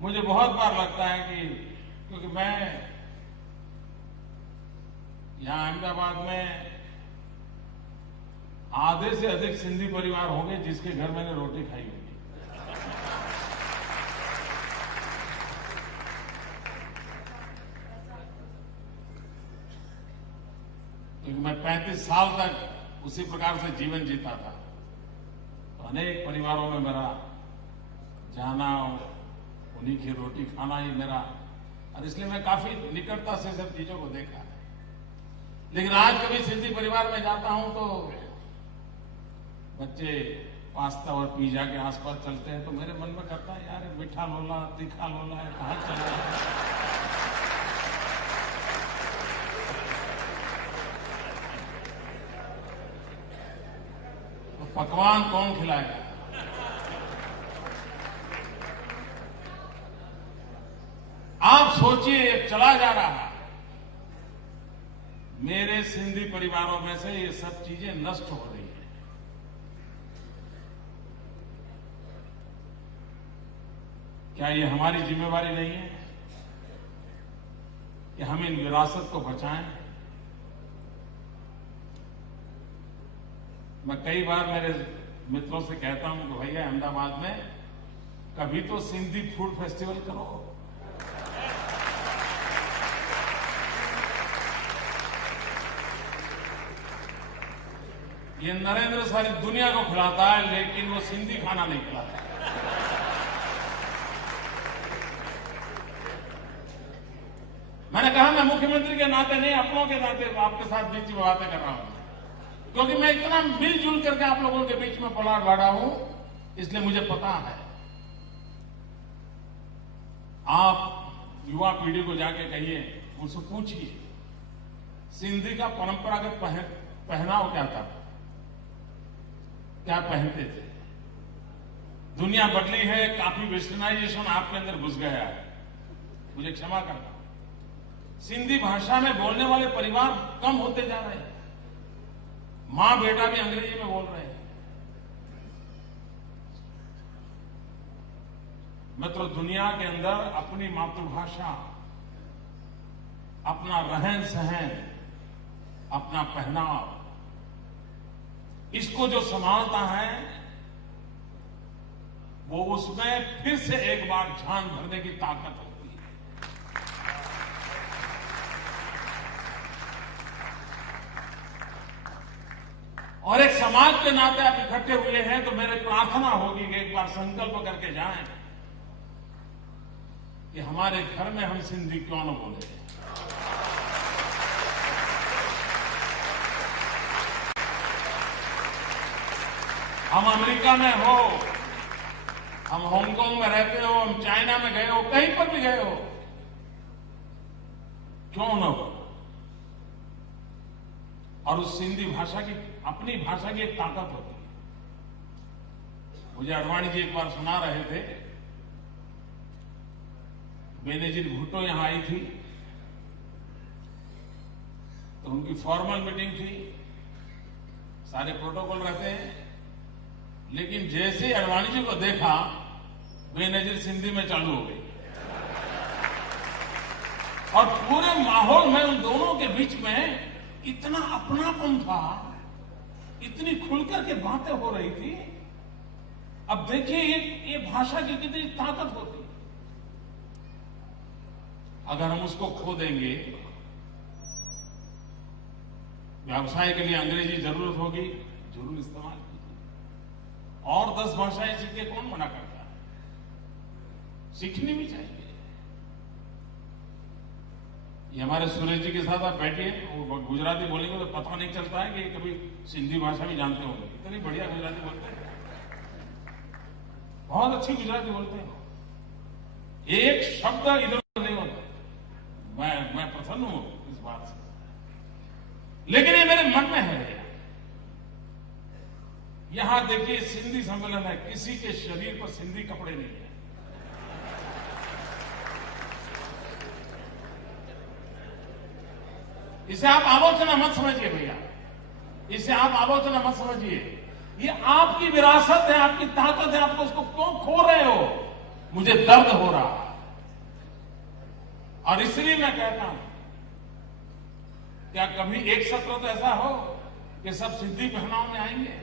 मुझे बहुत बार लगता है कि क्योंकि मैं यहां अहमदाबाद में आधे से अधिक सिंधी परिवार होंगे जिसके घर मैंने रोटी खाई होगी। क्योंकि मैं 35 साल तक उसी प्रकार से जीवन जीता था, तो अनेक परिवारों में मेरा जाना, उन्हीं की रोटी खाना ही मेरा, और इसलिए मैं काफी निकटता से सब चीजों को देखा है। लेकिन आज कभी सिंधी परिवार में जाता हूं तो बच्चे पास्ता और पिज्जा के आसपास चलते हैं तो मेरे मन में करता है, यार मीठा लोला तीखा लोला है, कहां चल रहा है। तो पकवान कौन खिलाएगा? आप सोचिए, चला जा रहा है। मेरे सिंधी परिवारों में से ये सब चीजें नष्ट हो रही हैं। क्या ये हमारी जिम्मेवारी नहीं है कि हम इन विरासत को बचाएं? मैं कई बार मेरे मित्रों से कहता हूं कि भैया अहमदाबाद में कभी तो सिंधी फूड फेस्टिवल करो। ये नरेंद्र सारी दुनिया को खिलाता है लेकिन वो सिंधी खाना नहीं खिलाता। मैंने कहा मैं मुख्यमंत्री के नाते नहीं, अपनों के नाते आपके साथ बीच में बातें कर रहा हूं, क्योंकि मैं इतना मिलजुल करके आप लोगों के बीच में पला बढ़ा हूं, इसलिए मुझे पता है। आप युवा पीढ़ी को जाके कहिए, उनसे पूछिए सिंधी का परंपरागत पहनाव क्या था, क्या पहनते थे। दुनिया बदली है, काफी वेस्टर्नाइजेशन आपके अंदर घुस गया है, मुझे क्षमा करना। सिंधी भाषा में बोलने वाले परिवार कम होते जा रहे हैं, मां बेटा भी अंग्रेजी में बोल रहे हैं। मित्रों, दुनिया के अंदर अपनी मातृभाषा, अपना रहन सहन, अपना पहनाव, इसको जो संभालता है वो उसमें फिर से एक बार जान भरने की ताकत होती है। और एक समाज के नाते आप इकट्ठे हुए हैं तो मेरी प्रार्थना होगी कि एक बार संकल्प करके जाएं कि हमारे घर में हम सिंधी क्यों न बोले। हम अमेरिका में हो, हम हांगकांग में रहते हो, हम चाइना में गए हो, कहीं पर भी गए हो, क्यों न हो। और उस सिंधी भाषा की, अपनी भाषा की एक ताकत होती है। मुझे अडवाणी जी एक बार सुना रहे थे, बेनजीर भुट्टो यहां आई थी तो उनकी फॉर्मल मीटिंग थी, सारे प्रोटोकॉल रहते हैं, लेकिन जैसे ही अडवाणी जी को देखा बेनजीर सिंधी में चालू हो गई और पूरे माहौल में उन दोनों के बीच में इतना अपनापन था, इतनी खुलकर के बातें हो रही थी। अब देखिए ये भाषा की कितनी ताकत होती है। अगर हम उसको खो देंगे, व्यवसाय के लिए अंग्रेजी जरूरत होगी, जरूर इस्तेमाल कीजिए। और 10 भाषाएं सीखे कौन मना करता है, सीखनी भी चाहिए। ये हमारे सूरज जी के साथ आप बैठिए, वो गुजराती बोलेंगे तो पता नहीं चलता है कि कभी सिंधी भाषा भी जानते होंगे। इतनी बढ़िया गुजराती बोलते हैं, बहुत अच्छी गुजराती बोलते हैं, एक शब्द इधर नहीं होता। मैं प्रसन्न हूं इस बात से, लेकिन ये मेरे मन में है। यहां देखिए सिंधी सम्मेलन है, किसी के शरीर पर सिंधी कपड़े नहीं है। इसे आप आलोचना मत समझिए भैया, इसे आप आलोचना मत समझिए। ये आपकी विरासत है, आपकी ताकत है, आपको उसको क्यों खो रहे हो? मुझे दर्द हो रहा है। और इसलिए मैं कहता हूं, क्या कभी एक सत्र तो ऐसा हो कि सब सिंधी पहनाव में आएंगे?